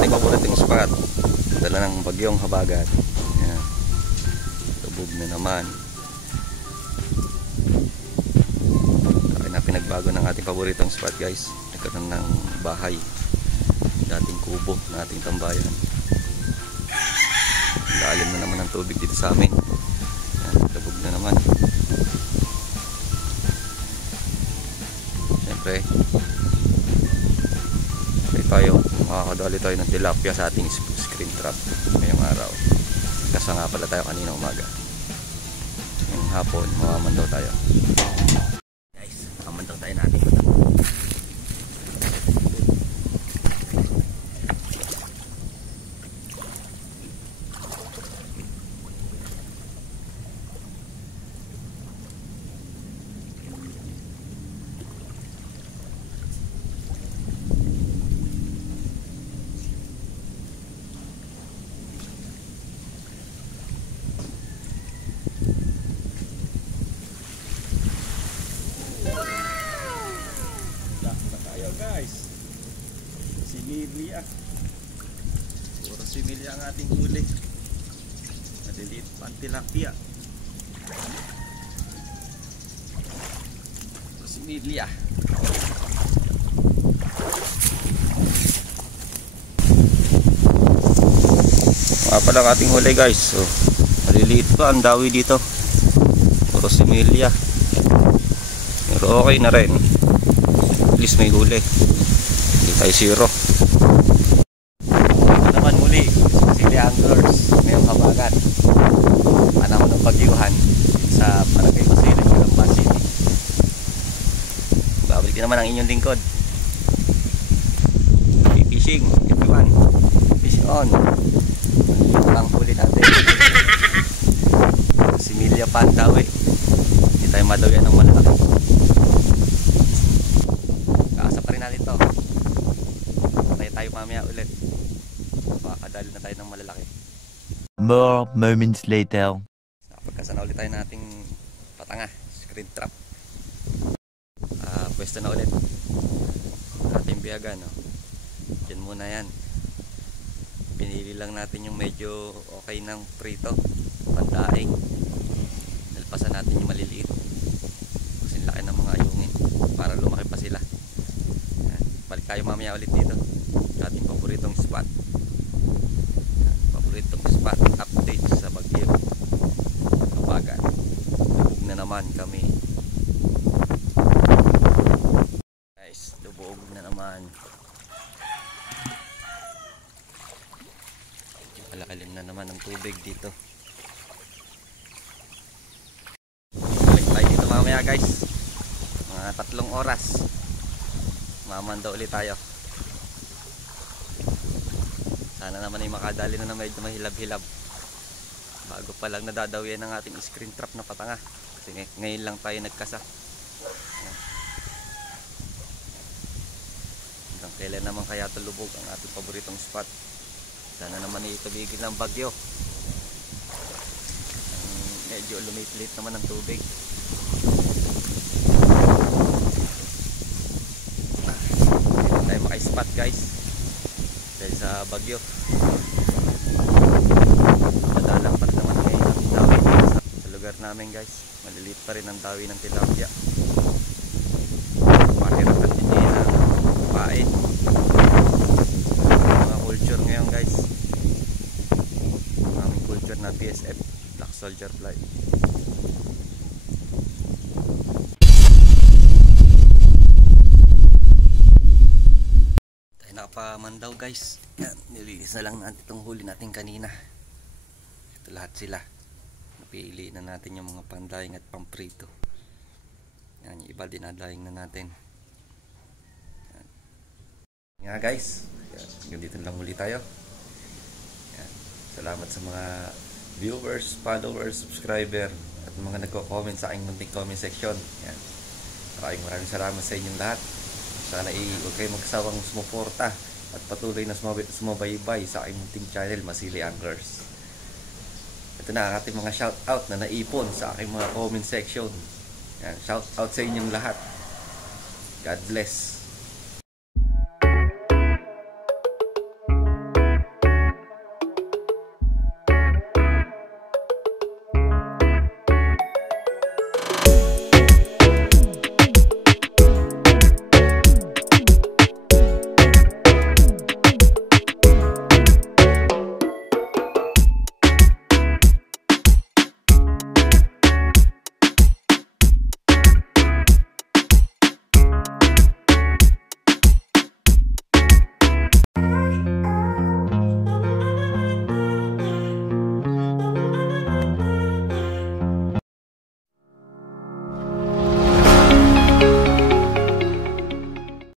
ating paboritong spot. Dala ng bagyong habagat. Yan. Lubog na naman. Kaya na pinagbago ng ating paboritong spot guys. Nagkaroon ng bahay. Dating kubo na ating tambayan. Lalim na naman ang tubig dito sa amin. Yan, lubog na naman. Siyempre makakadali tayo ng tilapia sa ating screen trap ngayong araw. Kasi nga pala tayo kanina umaga. Ngayong hapon mamamandaw tayo guys. Mamamandaw tayo natin guys. Similya. Puro similya ang ating huli. Maliliit pang tilapia. Puro similya. Mga pala ang ating huli guys. So, maliliit pa ang dawi dito. Puro similya. Pero okay na rin. At least may huli. Hindi tayo zero. Ito naman muli Sili Anglers ngayong habagat. Panahon ng bagyuhan sa Barangay Masilan, Calamba City. Babalik naman ang inyong lingkod. Happy fishing everyone. Fish on. Ito lang huli natin. Similya Pandawi. Hindi tayo madawian ng malalaki. Ito. Tayo mamaya ulit. Makakadali na tayo ng malalaki. More moments later. Pagkasana ulit tayo nating patanga, screen trap. Pwesto na ulit. Ating biyagan, no? Diyan muna yan. Pinili lang natin yung medyo okay ng prito. Pandaing. Nalpasan natin yung maliliit. Kasi laki ng mga ayungin. Para lumaki pa sila. Balik tayo mamaya ulit dito sa ating paboritong spot. Paboritong spot update sa bagyo habagat. Lubog na naman kami guys. Lubog na naman. Malakalim na naman ang tubig dito. Balik tayo dito mamaya guys. Mga 3 oras mamandaw ulit tayo. Sana naman ay makadali na medyo mahilab-hilab bago pa lang nadadawian ng ating screen trap na patanga kasi ngayon lang tayo nagkasa. Hanggang kailan naman kaya tulubog ang ating paboritong spot. Sana naman ay itubigin ng bagyo. Medyo lumilit naman ang tubig. Maka-spot guys dahil sa bagyo. Madalang pa naman ngayon ang dawi sa lugar namin guys. Maliliit pa rin ang dawi ng tilapia. Mahirapan din niya ang pain. Mga culture ngayon guys. Aming culture na PSF, Black Soldier Fly. Nakapamandaw guys. Yan, nilinis na lang natin itong huli natin kanina. Ito lahat sila. Napili na natin yung mga pandaing at pamprito. Yan, yung iba dinadaing na natin. Yan. Nga guys, yan, dito lang huli tayo. Yan. Salamat sa mga viewers, followers, subscriber at mga nagko-comment sa aking munting comment section. Yan. Maraming salamat sa inyong lahat. Sana huwag kayo magsawang sumuporta at patuloy na sumabaybay sa aking munting channel, Masili Anglers. Ito na ang ating mga shoutout na naipon sa aking mga comment section. Yan, shoutout sa inyong lahat. God bless.